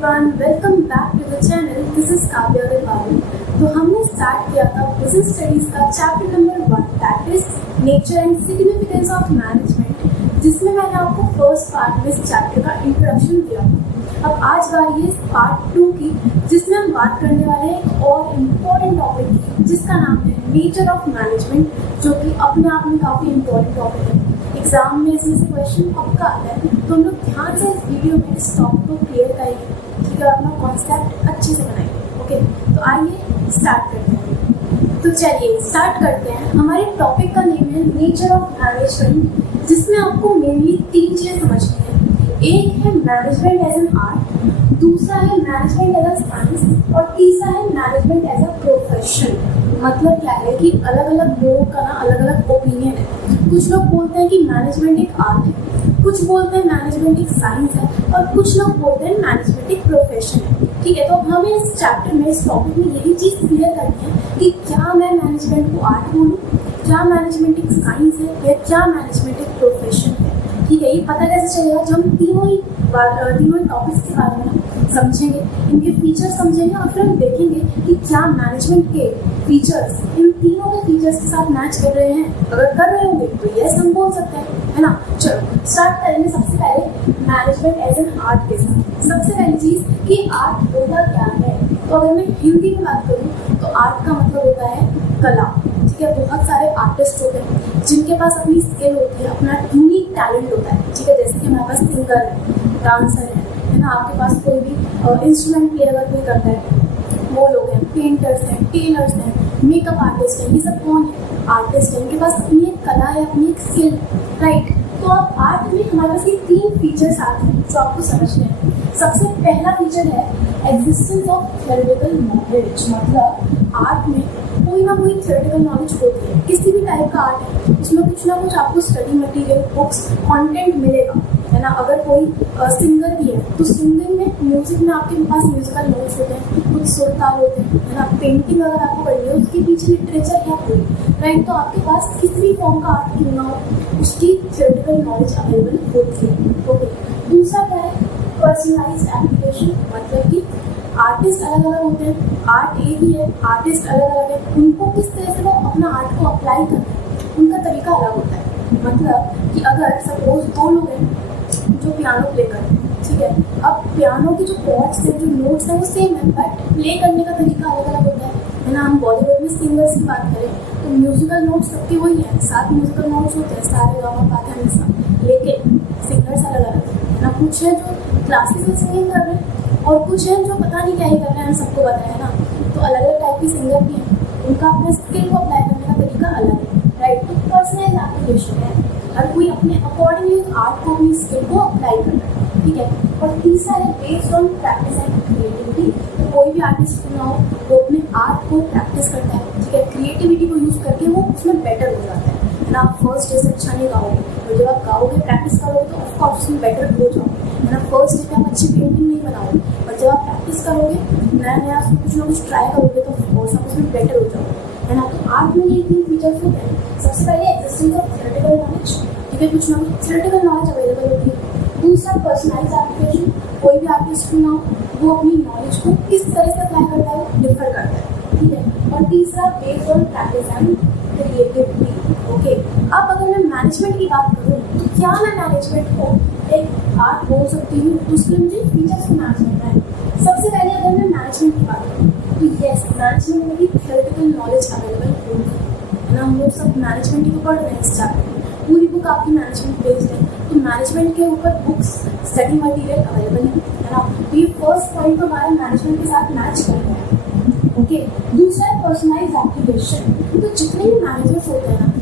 Everyone, welcome back to the channel. This is Kavya Agarwal. तो हमने start किया था बिजनेस स्टडीज का chapter number 1, that is nature and significance of management, जिसमें मैंने आपको फर्स्ट पार्ट में इस चैप्टर का इंट्रोडक्शन दिया था। अब आज बारी है पार्ट 2 की, जिसमें हम बात करने वाले हैं एक और इम्पोर्टेंट टॉपिक की, जिसका नाम है नेचर ऑफ मैनेजमेंट, जो कि अपने आप में काफ़ी इम्पोर्टेंट टॉपिक है। एग्जाम में इसमें से क्वेश्चन पक्का आता है, तो हम लोग ध्यान से इस वीडियो में इस टॉपिक को क्लियर करेंगे, ठीक है, अपना कॉन्सेप्ट अच्छे से बनाएंगे। ओके, तो आइए स्टार्ट करते हैं। तो चलिए स्टार्ट करते हैं। हमारे टॉपिक का नेम है नेचर ऑफ मैनेजमेंट, जिसमें आपको मेनली 3 चीज़ें समझनी है। एक है मैनेजमेंट एज एन आर्ट, दूसरा है मैनेजमेंट एज अ साइंस, और तीसरा है मैनेजमेंट एज अ प्रोफेशन। मतलब क्या है कि अलग अलग लोगों का ना अलग अलग ओपिनियन है। कुछ लोग बोलते हैं कि मैनेजमेंट एक आर्ट है, कुछ बोलते हैं मैनेजमेंट एक साइंस है, और कुछ लोग बोलते हैं मैनेजमेंट एक प्रोफेशन है। ठीक है, तो अब हमें इस चैप्टर में, इस टॉपिक में यही चीज़ क्लियर करनी है कि क्या मैं मैनेजमेंट को आर्ट बोलूँ, क्या मैनेजमेंट एक साइंस है, या क्या मैनेजमेंट एक प्रोफेशन है। ठीक है, ये पता कैसे चलेगा जब हम तीनों ही टॉपिक्स के बारे में समझेंगे, इनके फीचर्स समझेंगे, और फिर हम देखेंगे कि क्या मैनेजमेंट के फीचर्स इन तीनों के फीचर्स के साथ मैच कर रहे हैं। अगर कर रहे होंगे तो यस हम बोल सकते हैं, है ना। चलो स्टार्ट करेंगे सबसे पहले मैनेजमेंट एज एन आर्ट के साथ। सबसे पहली चीज़ कि आर्ट होता क्या है। तो अगर मैं हिंदी में बात करूँ तो आर्ट का मतलब होता है कला। ठीक है, बहुत सारे आर्टिस्ट होते हैं जिनके पास अपनी स्किल होती है, अपना यूनिक टैलेंट होता है। ठीक है, जैसे कि हमारे पास सिंगर है, डांसर है ना, आपके पास कोई भी इंस्ट्रूमेंट प्ले अगर कोई करता है, वो लोग हैं, पेंटर्स हैं, टेलर्स हैं, मेकअप आर्टिस्ट हैं। ये सब कौन है? आर्टिस्ट है, उनके पास अपनी एक कला है, अपनी एक स्किल, राइट। तो अब आर्ट में हमारे पास ये 3 फीचर्स आते हैं जो आपको समझने हैं। सबसे पहला फीचर है एग्जिस्टेंस ऑफ थ्योरेटिकल नॉलेज। मतलब आर्ट में कोई ना कोई थ्योरेटिकल नॉलेज होती है। किसी भी टाइप का आर्ट है, उसमें कुछ ना कुछ आपको स्टडी मटेरियल, बुक्स, कंटेंट मिलेगा, है ना। अगर कोई सिंगर भी है तो सिंगिंग में, म्यूजिक में आपके पास म्यूजिकल नोट्स होते हैं, कुछ सुर ताल होते हैं, है ना। पेंटिंग अगर आपको करनी है, उसके पीछे लिटरेचर है कोई, राइट। तो आपके पास किसी भी फॉर्म का आर्ट क्यों ना हो, उसकी थ्योरेटिकल नॉलेज अवेलेबल होती है। ओके, दूसरा क्या है पर्सनलाइज्ड एप्लीकेशन। मतलब कि आर्टिस्ट अलग अलग होते हैं, आर्ट एक ही है, आर्टिस्ट अलग अलग है, उनको किस तरह से वो अपना आर्ट को अप्लाई करते हैं, उनका तरीका अलग होता है। मतलब कि अगर सपोज 2 लोग हैं जो पियानो प्ले करते हैं, ठीक है, अब पियानो के जो कॉर्ड्स हैं, जो नोट्स हैं, वो सेम है, बट प्ले करने का तरीका अलग अलग होता है ना। हम बॉलीवुड में सिंगर्स की बात करें तो म्यूजिकल नोट्स सबके वही हैं, 7 म्यूजिकल नोट्स होते हैं, सारे गाँव बात है हमेशा, लेकिन सिंगर्स अलग अलग है ना। कुछ है जो क्लासिकल सिंगिंग कर रहे हैं, और कुछ है जो पता नहीं क्या ही कर रहे हैं, सबको पता है ना। तो अलग अलग टाइप के सिंगर भी हैं, उनका अपने स्किल को अप्लाई करने का तरीका अलग है, राइट। तो पर्सनलाइज्ड एप्लीकेशन है, हर कोई अपने अकॉर्डिंगली उस आर्ट को, अपनी स्किल को अप्लाई करना है, ठीक है। और तीसरा है based on practice and creativity. तो कोई भी आर्टिस्ट क्यों ना हो, वो अपने आर्ट को प्रैक्टिस करता है, ठीक है, क्रिएटिविटी को यूज़ करके वो उसमें बेटर हो जाता है ना। आप फर्स्ट डे से अच्छा नहीं गाओगे, और जब आप गाओगे, प्रैक्टिस करोगे तो ऑफकोर्स उसमें बेटर हो जाओगे, है ना। फर्स्ट डे पे आप अच्छी पेंटिंग नहीं बनाओगे, और जब आप प्रैक्टिस करोगे, नया नया कुछ ना कुछ ट्राई करोगे, तो ऑफकोर्स आप उसमें बेटर हो जाओगे, है ना। तो आर्ट में ये 3 फीचर्स होते हैं। सबसे पहले एक्जिस्टेंस ऑफ थ्योरेटिकल नॉलेज, ठीक है, कुछ ना कुछ थ्योरेटिकल नॉलेज अवेलेबल होती है। दूसरा पर्सनलाइज्ड एप्लीकेशन, कोई भी आर्टिस्ट क्यों ना हो, वो अपनी नॉलेज को किस तरह से अप्लाई करता है, वो डिफर करता है, ठीक है। और तीसरा based on practice and creativity. Okay, अब अगर मैं मैनेजमेंट की बात करूँ तो क्या मैं मैनेजमेंट को एक आर्ट बोल सकती हूँ? तो उसके लिए मुझे फीचर्स को मैच करना है। सबसे पहले अगर मैं मैनेजमेंट की बात करूँ तो यस, मैनेजमेंट में भी थ्योरेटिकल नॉलेज अवेलेबल होगी, है ना। हम लोग सब मैनेजमेंट ही तो पढ़ रहे हैं इस चैप्टर में, पूरी बुक आपकी मैनेजमेंट बेस्ड है, तो मैनेजमेंट के ऊपर बुक्स, स्टडी मटेरियल अवेलेबल है ना। तो ये फर्स्ट पॉइंट तो हमारा मैनेजमेंट के साथ मैच कर रहा है। ओके, दूसरा है पर्सनलाइज्ड एप्लीकेशन। तो जितने भी मैनेजर्स होते हैं ना,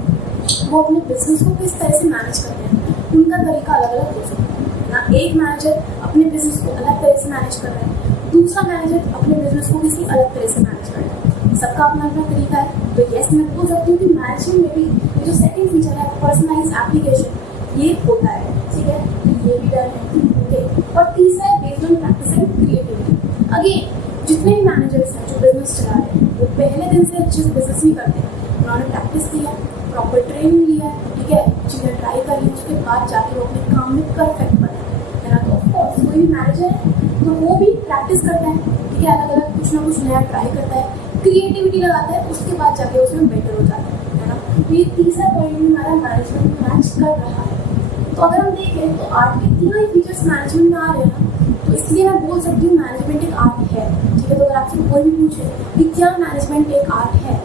वो अपने बिजनेस को किस तरह से मैनेज करते हैं, उनका तरीका अलग अलग हो सकता है ना। एक मैनेजर अपने बिजनेस को अलग तरह से मैनेज कर रहा है, दूसरा मैनेजर अपने बिजनेस को किसी अलग तरह से मैनेज कर रहा है, सबका अपना अपना तरीका है। तो यस, मैं बोल सकती हूँ कि मैनेजमेंट में भी जो सेकंड फीचर है पर्सनलाइज्ड एप्लीकेशन, ये होता है, ठीक है, ये भी डन है। ओके, और तीसरा है based on practice and creativity. Again जितने भी मैनेजर्स हैं जो बिजनेस चला रहे हैं, वो पहले दिन से अच्छे से बिजनेस नहीं करते हैं, उन्होंने प्रैक्टिस किया, प्रॉपर ट्रेनिंग लिया, ठीक है, चीज़ें ट्राई करी, उसके बाद जाके वो अपने काम में परफेक्ट बने, है ना। तो ऑफकोर्स कोई कोई भी मैनेजर है तो वो भी प्रैक्टिस करता है, ठीक है, अलग अलग कुछ ना कुछ नया ट्राई करता है, क्रिएटिविटी लगाता है, उसके बाद जाके उसमें बेटर हो जाता है ना। तो ये तीसरा पॉइंट भी हमारा मैनेजमेंट मैच कर रहा है। तो अगर हम देखें तो आर्ट के तीनों ही फीचर्स मैनेजमेंट में आ रहे हैं ना, तो इसलिए मैं बोल सकती हूँ मैनेजमेंट एक आर्ट है, ठीक है। तो अगर आपसे कोई भी पूछे कि क्या मैनेजमेंट एक आर्ट है,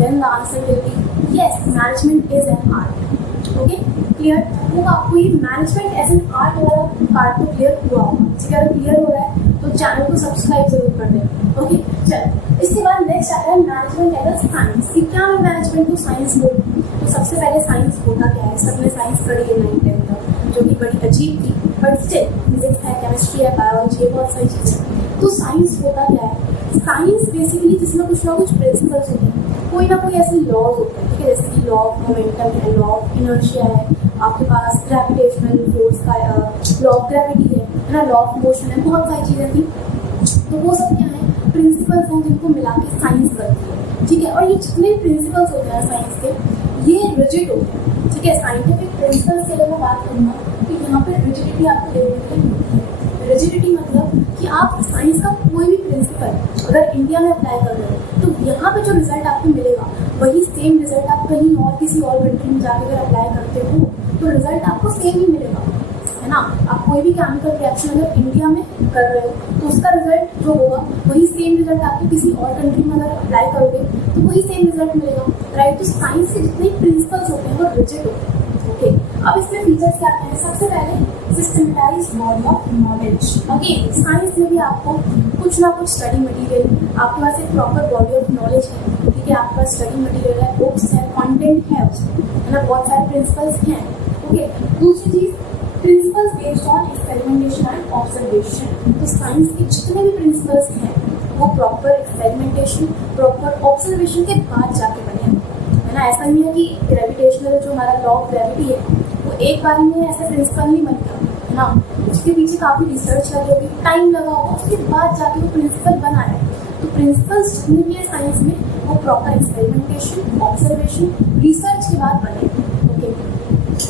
then the answer will be yes, management is an art. Okay, clear? तो आपको ये मैनेजमेंट एज एन आर्ट वाला पार्ट तो क्लियर हुआ होगा, ठीक है। अगर क्लियर हो रहा है तो चैनल को सब्सक्राइब जरूर कर दें। ओके, चलो इसके बाद नेक्स्ट आता है मैनेजमेंट एज अ साइंस। कि क्या मैं मैनेजमेंट को साइंस बोलूँ? तो सबसे पहले साइंस होता क्या है? सबने साइंस पढ़ी है 9th 10th तक, जो कि बड़ी अजीब थी, बट स्टिल फिजिक्स है, केमिस्ट्री है, बायोलॉजी है, बहुत सारी चीज़ें। तो साइंस होता क्या है? साइंस बेसिकली जिसमें कुछ ना कुछ प्रिंसिपल्स होते हैं, कोई ना कोई ऐसे लॉज होते हैं, ठीक है। जैसे कि लॉ ऑफ मोमेंटम है, लॉ ऑफ इनर्शिया है, आपके पास ग्रेविटेशनल फोर्स का लॉ ऑफ ग्रेविटी है ना, लॉ ऑफ मोशन है, बहुत सारी चीज़ें थी। तो वो सब क्या है? प्रिंसिपल्स हैं जिनको मिला के साइंस बनती है, ठीक है। और ये जितने प्रिंसिपल्स होते हैं साइंस के, ये रिजिड होते हैं, ठीक है। साइंटिफिक प्रिंसिपल्स की अगर मैं बात करूँगा तो यहाँ पे रिजिडिटी आपको देखने के लिए मिलती है। रिजिडिटी मतलब कि आप साइंस का कोई भी प्रिंसिपल अगर इंडिया में अप्लाई कर रहे हो तो यहाँ पे जो रिजल्ट आपको मिलेगा वही सेम रिजल्ट आप कहीं और किसी और कंट्री में जाकर अगर अप्लाई करते हो तो रिजल्ट आपको सेम ही मिलेगा, है ना। आप कोई भी केमिकल रिएक्शन अगर इंडिया में कर रहे हो तो उसका रिजल्ट जो होगा वही सेम रिजल्ट आपको किसी और कंट्री में अगर अप्लाई करोगे तो वही सेम रिजल्ट मिलेगा, राइट। तो साइंस के जितने प्रिंसिपल्स होते हैं वो रिजिड होते हैं। ओके, अब इसमें फीचर्स क्या हैं? सबसे पहले systematised body of knowledge. Again science में भी आपको कुछ ना कुछ स्टडी मटेरियल, आपके पास एक प्रॉपर बॉडी ऑफ नॉलेज है, ठीक है। आपके पास स्टडी मटेरियल है, बुक्स है, कंटेंट है उसमें, है ना, बहुत सारे प्रिंसिपल्स हैं। ओके, दूसरी चीज़ principles based on experimentation and observation. तो साइंस के जितने भी प्रिंसिपल्स हैं वो प्रॉपर एक्सपेरिमेंटेशन, प्रॉपर ऑब्जर्वेशन के बाद जाके बने हैं, है ना। ऐसा नहीं है कि ग्रेविटेशनल जो हमारा लॉ ऑफ ग्रेविटी है वो एक बार में ऐसा प्रिंसिपल नहीं बनता, है ना। उसके पीछे काफ़ी रिसर्च लगी होगी, टाइम लगा होगा, उसके बाद जाके वो प्रिंसिपल बना है। तो प्रिंसिपल्स जितने भी है साइंस में वो प्रॉपर एक्सपेरिमेंटेशन, ऑब्जर्वेशन, रिसर्च के बाद बने। ओके,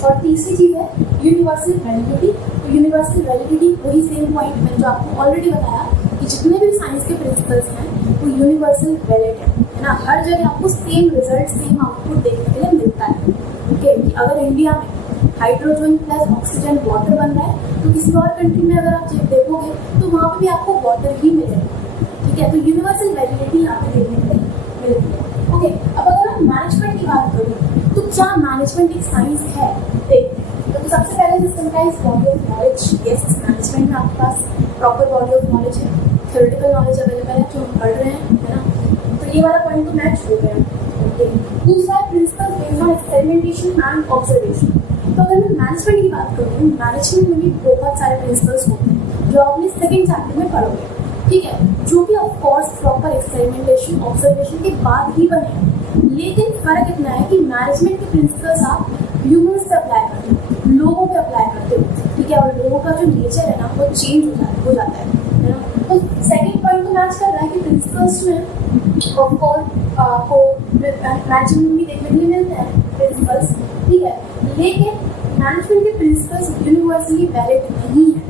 और तीसरी चीज़ है यूनिवर्सल वैलिडिटी। तो यूनिवर्सल वैलिडिटी वही सेम पॉइंट मैंने जो आपको ऑलरेडी बताया कि जितने भी साइंस के प्रिंसिपल्स हैं वो यूनिवर्सल वैलिड है ना। हर जगह आपको सेम रिजल्ट, सेम आउटपुट देखने के लिए मिलता है। ओके, अगर इंडिया में हाइड्रोजन प्लस ऑक्सीजन वाटर बन रहा है तो किसी और कंट्री में अगर आप देखोगे तो वहाँ पर भी आपको वाटर ही मिलेगा, ठीक है। तो यूनिवर्सल वैलिडिटी यहाँ पे देखने के लिए मिलती है। ओके, अब अगर हम मैनेजमेंट की बात करूँ तो क्या मैनेजमेंट एक साइंस है? तो सबसे पहले systemised body of knowledge. Yes, management में आपके पास प्रॉपर बॉडी ऑफ नॉलेज है, थ्योरेटिकल नॉलेज अवेलेबल है जो हम पढ़ रहे हैं, है ना। तो ये वाला पॉइंट तो मैच हो गया। ओके, दूसरा है principle based on experimentation and observation. तो अगर मैं मैनेजमेंट की बात करूँ, मैनेजमेंट में भी बहुत सारे प्रिंसिपल्स होते हैं जो आप अपने सेकेंड चैप्टर में पढ़ोगे, ठीक है, जो कि ऑफकोर्स प्रॉपर एक्सपेरिमेंटेशन, ऑब्जर्वेशन के बाद ही बने। लेकिन फर्क इतना है कि मैनेजमेंट के प्रिंसिपल्स आप ह्यूमन्स पे अप्लाई करते हो, लोगों पे अप्लाई करते हो, ठीक है। और लोगों का जो नेचर है ना वो चेंज हो जाता है ना। तो सेकंड पॉइंट तो मैच कर रहा है कि प्रिंसिपल्स में ऑफकोर्स आपको मैनेजमेंट भी देखने के लिए मिलते हैं प्रिंसिपल्स, ठीक है। लेकिन मैनेजमेंट के प्रिंसिपल्स यूनिवर्सली वैलिड नहीं है।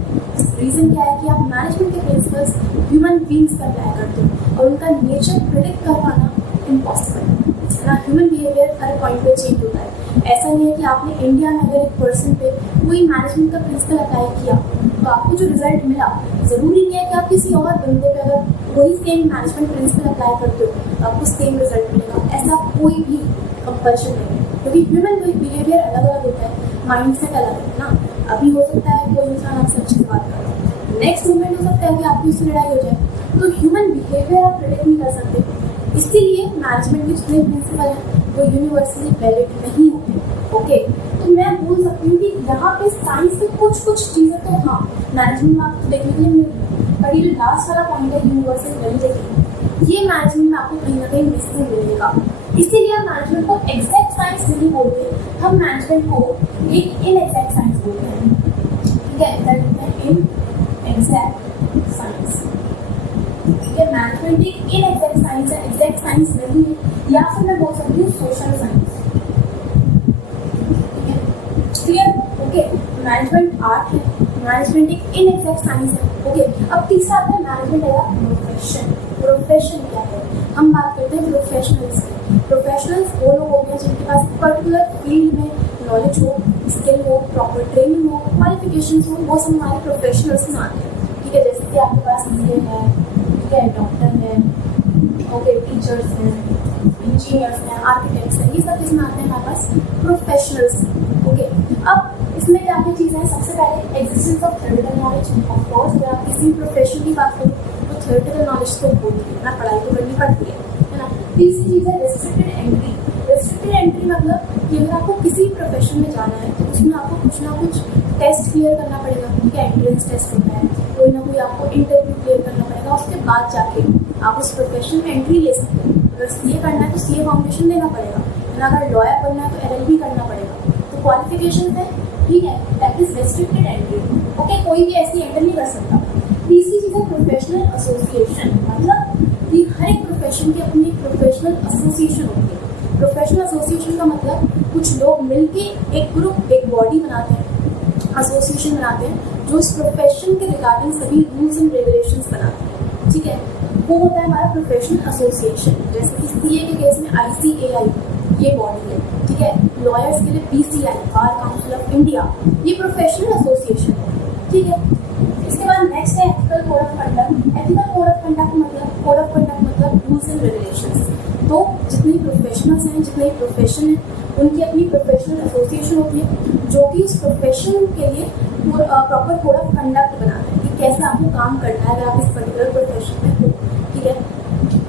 रीज़न क्या है कि आप मैनेजमेंट के प्रिंसिपल्स ह्यूमन बींग्स पर अप्लाई करते हो और उनका नेचर प्रिडिक्ट कर पाना इम्पॉसिबल है ना। ह्यूमन बिहेवियर हर पॉइंट पे चेंज होता है। ऐसा नहीं है कि आपने इंडिया में अगर एक पर्सन पे कोई मैनेजमेंट का प्रिंसिपल अप्लाई किया तो आपको जो रिजल्ट मिला ज़रूरी नहीं है कि आप किसी और बंदे पे अगर वही सेम मैनेजमेंट प्रिंसिपल अप्लाई करते हो तो आपको सेम रिजल्ट मिलेगा। ऐसा कोई भी कंपल्शन नहीं है, क्योंकि ह्यूमन बिहेवियर अलग अलग होता है, माइंड सेट अलग है ना। अभी हो सकता है कोई इंसान आपसे अच्छे से बात कर रहा है, नेक्स्ट मोमेंट हो सकता है कि आपकी उससे लड़ाई हो जाए। तो ह्यूमन बिहेवियर आप प्रेडिक्ट नहीं कर सकते, इसीलिए मैनेजमेंट के जितने प्रिंसिपल हैं वो यूनिवर्सली वैलिड नहीं होते। ओके, तो मैं बोल सकती हूँ कि यहाँ पे साइंस में कुछ चीज़ें तो हाँ मैनेजमेंट में आपको देखने के लिए मिलेगी, पर ये जो लास्ट वाला पॉइंट है यूनिवर्सल वैलिडिटी, ये मैनेजमेंट में आपको कहीं ना कहीं मिसिंग मिलेगा। इसीलिए हम मैनेजमेंट को एग्जैक्ट साइंस नहीं बोलते, हम मैनेजमेंट को एक इनएग्जैक्ट साइंस बोलते हैं, ठीक है। इन एग्जैक्ट साइंस, ठीक है। मैनेजमेंट एक इनएग्जैक्ट साइंस है, एग्जैक्ट साइंस नहीं है, या फिर मैं बोल सकती हूँ सोशल साइंस, ठीक है। क्लियर? ओके, मैनेजमेंट आर्ट है, मैनेजमेंट एक इनएग्जैक्ट साइंस है। ओके, अब तीसरा आता है management as a profession. Profession क्या है? हम बात करते हैं प्रोफेशनल्स की। प्रोफेशनल्स वो लोग हो गए जिनके पास पर्टिकुलर फील्ड में नॉलेज हो, स्किल हो, प्रॉपर ट्रेनिंग हो, क्वालिफिकेशन हो, वो सब हमारे प्रोफेशनल्स में आते हैं। ठीक है, जैसे कि आपके पास सीए है, ठीक है, डॉक्टर है, ओके, टीचर्स हैं, इंजीनियर्स हैं, आर्किटेक्ट्स हैं, ये सब किसमें आते हैं हमारे पास? प्रोफेशनल्स। ओके, अब इसमें क्या क्या चीज़ें हैं? सबसे पहले existence of theoretical knowledge. Of course अगर आप किसी प्रोफेशन की बात करें तो थ्योरेटिकल नॉलेज तो होती है ना, पढ़ाई तो करनी पड़ती है ना। तीसरी चीज़ है रेस्ट्रिक्टेड एंट्री। रेस्ट्रिक्टेड एंट्री मतलब कि अगर आपको किसी प्रोफेशन में जाना है तो उसमें आपको कुछ ना कुछ टेस्ट क्लियर करना पड़ेगा। ठीक है, एंट्रेंस टेस्ट होता है, कोई ना कोई आपको इंटरव्यू क्लियर करना पड़ेगा, उसके बाद जाके आप उस प्रोफेशन में एंट्री ले सकते हैं। अगर सीए करना है तो सीए फाउंडेशन देना पड़ेगा, है अगर लॉयर बनना है तो एलएलबी करना पड़ेगा। तो क्वालिफिकेशन है, ठीक है, that is restricted entry. Okay, कोई भी ऐसी एंटर नहीं कर सकता। तीसरी चीज़ है प्रोफेशनल एसोसिएशन, मतलब कि हर एक प्रोफेशन की अपनी प्रोफेशनल एसोसिएशन होती है। प्रोफेशनल एसोसिएशन का मतलब कुछ लोग मिलके एक ग्रुप, एक बॉडी बनाते हैं, एसोसिएशन बनाते हैं, जो इस प्रोफेशन के रिगार्डिंग सभी रूल्स एंड रेगुलेशंस बनाते हैं। ठीक है, वो होता है हमारा प्रोफेशनल एसोसिएशन। जैसे कि सीए के केस में आईसीएआई ये बॉडी है, ठीक है, लॉयर्स के लिए BCI, bar council of India, ये प्रोफेशनल एसोसिएशन है। ठीक है, इसके बाद नेक्स्ट है ethical code of conduct. Ethical code of conduct मतलब रूल्स एंड रेगुलेशंस। तो जितने प्रोफेशनल्स हैं, जितने प्रोफेशन हैं, उनकी अपनी प्रोफेशनल एसोसिएशन होती है जो कि उस प्रोफेशन के लिए प्रॉपर कोड ऑफ कंडक्ट बनाते हैं कि कैसे आपको काम करना है अगर आप इस पर्टिकुलर प्रोफेशन में हो। ठीक है,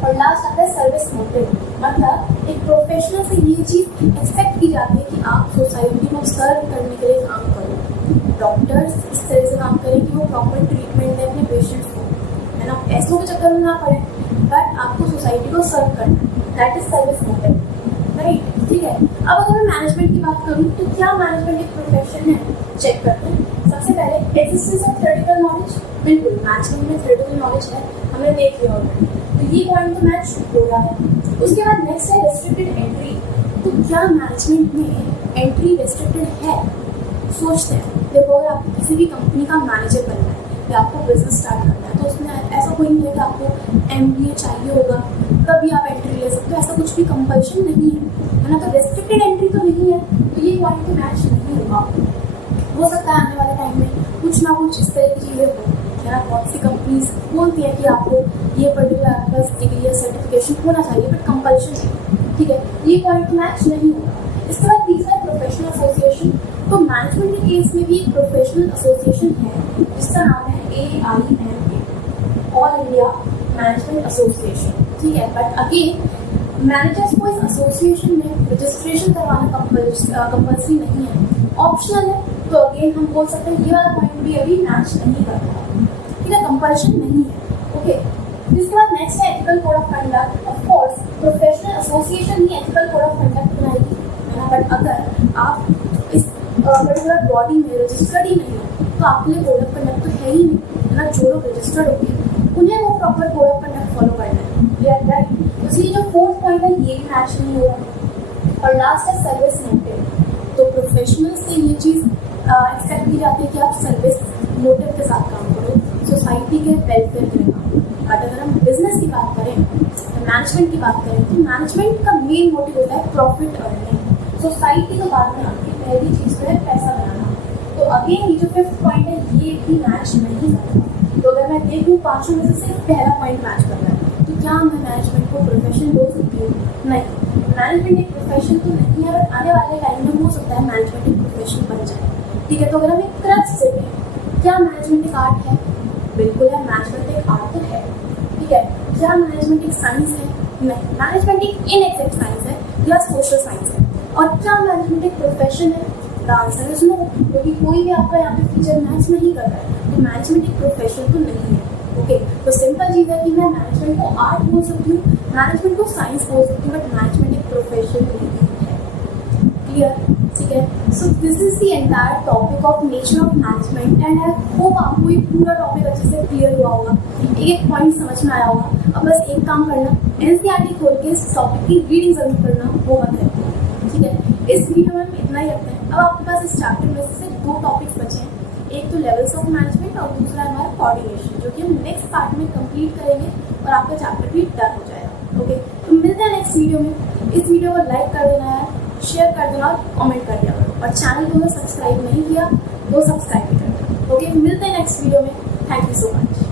और लास्ट आता है सर्विस मोटिव, मतलब एक प्रोफेशनल से ये चीज़ एक्सपेक्ट की जाती है कि आप सोसाइटी को सर्व करने के लिए काम करो। डॉक्टर्स इस तरह से काम करें कि वो प्रॉपर ट्रीटमेंट दें अपने पेशेंट्स को, है ना, पैसों के चक्कर में ना पड़े, बट आपको सोसाइटी को सर्व करना है, that is service motive, right. ठीक है, अब अगर मैं मैनेजमेंट की बात करूँ तो क्या मैनेजमेंट एक प्रोफेशन है? चेक करते हैं। सबसे पहले एग्जिस्टेंस ऑफ थ्योरेटिकल नॉलेज। बिल्कुल, मैनेजमेंट में थ्योरेटिकल नॉलेज है, हमने देख लिया ऑलरेडी, तो ये पॉइंट तो मैच हो रहा है। उसके बाद नेक्स्ट है रेस्ट्रिक्टेड एंट्री। तो क्या मैनेजमेंट में एंट्री रेस्ट्रिक्टेड है? सोचते हैं, देखो अगर आपको किसी भी कंपनी का मैनेजर बनना है या आपको बिजनेस स्टार्ट करना है तो उसमें ऐसा कोई नहीं है कि आपको एमबीए चाहिए होगा तभी आप एंट्री ले सकते हो, ऐसा कुछ भी कंपल्शन नहीं है ना। तो रेस्ट्रिक्टेड एंट्री तो नहीं है, तो ये पॉइंट तो मैच नहीं होगा। हो सकता है आने वाले टाइम में कुछ ना कुछ इस तरह की चीज़ें हो, है ना। बहुत सी कंपनीज बोलती है कि आपको ये पर्टिकुलर आपके पास डिग्री या सर्टिफिकेशन होना चाहिए, बट कंपल्शन नहीं। ठीक है, ये पॉइंट मैच नहीं होगा। इसके बाद तीसरा प्रोफेशनल एसोसिएशन। तो मैनेजमेंट के केस में भी एक प्रोफेशनल एसोसिएशन है जिसका नाम है AIMA, all India management association. ठीक है, बट अगेन मैनेजर्स को इस एसोसिएशन में रजिस्ट्रेशन करवाना कंपल्सरी नहीं है, ऑप्शनल है। तो अगेन हम बोल सकते हैं ये वाला पॉइंट भी अभी मैच नहीं कर रहा, ठीक है, कंपल्शन नहीं है। ओके, इसके बाद नेक्स्ट है ethical code of conduct. Of course professional association he ethical code of conduct बनाएगी, है ना, बट अगर आप इस पर्टिकुलर बॉडी में रजिस्टर्ड ही नहीं हो तो आपके लिए कोड ऑफ कंडक्ट तो है ही नहीं, है ना। जो लोग रजिस्टर्ड होंगे उन्हें वो proper code of conduct follow करना है, राइट। तो इसलिए जो फोर्थ पॉइंट है ये भी मैच नहीं हो रहा। और लास्ट है सर्विस मोटिव। तो प्रोफेशनल से ये चीज़ एक्सपेक्ट की जाती है कि आप सर्विस मोटिव के साथ काम करो, सोसाइटी के वेलफेयर के लिए काम करो। बट अगर हम बिजनेस की बात करें, मैनेजमेंट की बात करें, तो मैनेजमेंट का मेन मोटिव होता है प्रॉफिट अर्निंग। सोसाइटी तो बाद में आती है, पहली चीज़ तो है पैसा बनाना। तो अगेन ये जो फिफ्थ पॉइंट है ये भी मैच नहीं करता। तो अगर मैं देखूँ पाँचों में से सिर्फ पहला पॉइंट मैच कर रहा है, तो क्या मैं मैनेजमेंट को प्रोफेशन बोल सकती हूँ? नहीं, मैनेजमेंट एक प्रोफेशन तो नहीं है, बट आने वाले टाइम में हो सकता है मैनेजमेंट एक प्रोफेशन बन जाए। ठीक है, तो अगर हम एक क्रक्स से क्या मैनेजमेंट एक आर्ट है? बिल्कुल है, मैनेजमेंट एक आर्ट तो है। ठीक है, क्या मैनेजमेंट एक साइंस है? नहीं, मैनेजमेंट एक इनएग्जैक्ट साइंस है या सोशल साइंस है। और क्या मैनेजमेंट एक प्रोफेशन है? द आंसर इज नो, क्योंकि कोई भी आपका यहाँ पे फीचर मैच नहीं कर रहा है, तो मैनेजमेंट एक प्रोफेशन तो नहीं है। ओके, तो सिंपल चीज़ है कि मैं मैनेजमेंट को आर्ट बोल सकती हूँ, मैनेजमेंट को साइंस बोल सकती हूँ, बट मैनेजमेंट एक प्रोफेशन नहीं है। क्लियर? ठीक है, so this is the entire topic of nature of management and I hope आपको ये पूरा टॉपिक अच्छे से क्लियर हुआ होगा, एक एक पॉइंट समझ में आया होगा। अब बस एक काम करना, NCERT खोल के इस टॉपिक की रीडिंग जरूर करना, वो मत है। ठीक है, इस वीडियो में हम इतना ही रखते हैं। अब आपके पास इस चैप्टर में से 2 टॉपिक्स बचे हैं, एक तो लेवल्स ऑफ मैनेजमेंट और दूसरा हमारा कोऑर्डिनेशन, जो कि हम नेक्स्ट पार्ट में कंप्लीट करेंगे और आपका चैप्टर भी डन हो जाएगा। ओके, तो मिलते हैं नेक्स्ट वीडियो में। इस वीडियो को लाइक कर देना है, शेयर कर देना और कमेंट कर दिया करो, और चैनल को अगर सब्सक्राइब नहीं किया तो सब्सक्राइब भी कर देना। ओके, मिलते हैं नेक्स्ट वीडियो में। Thank you so much.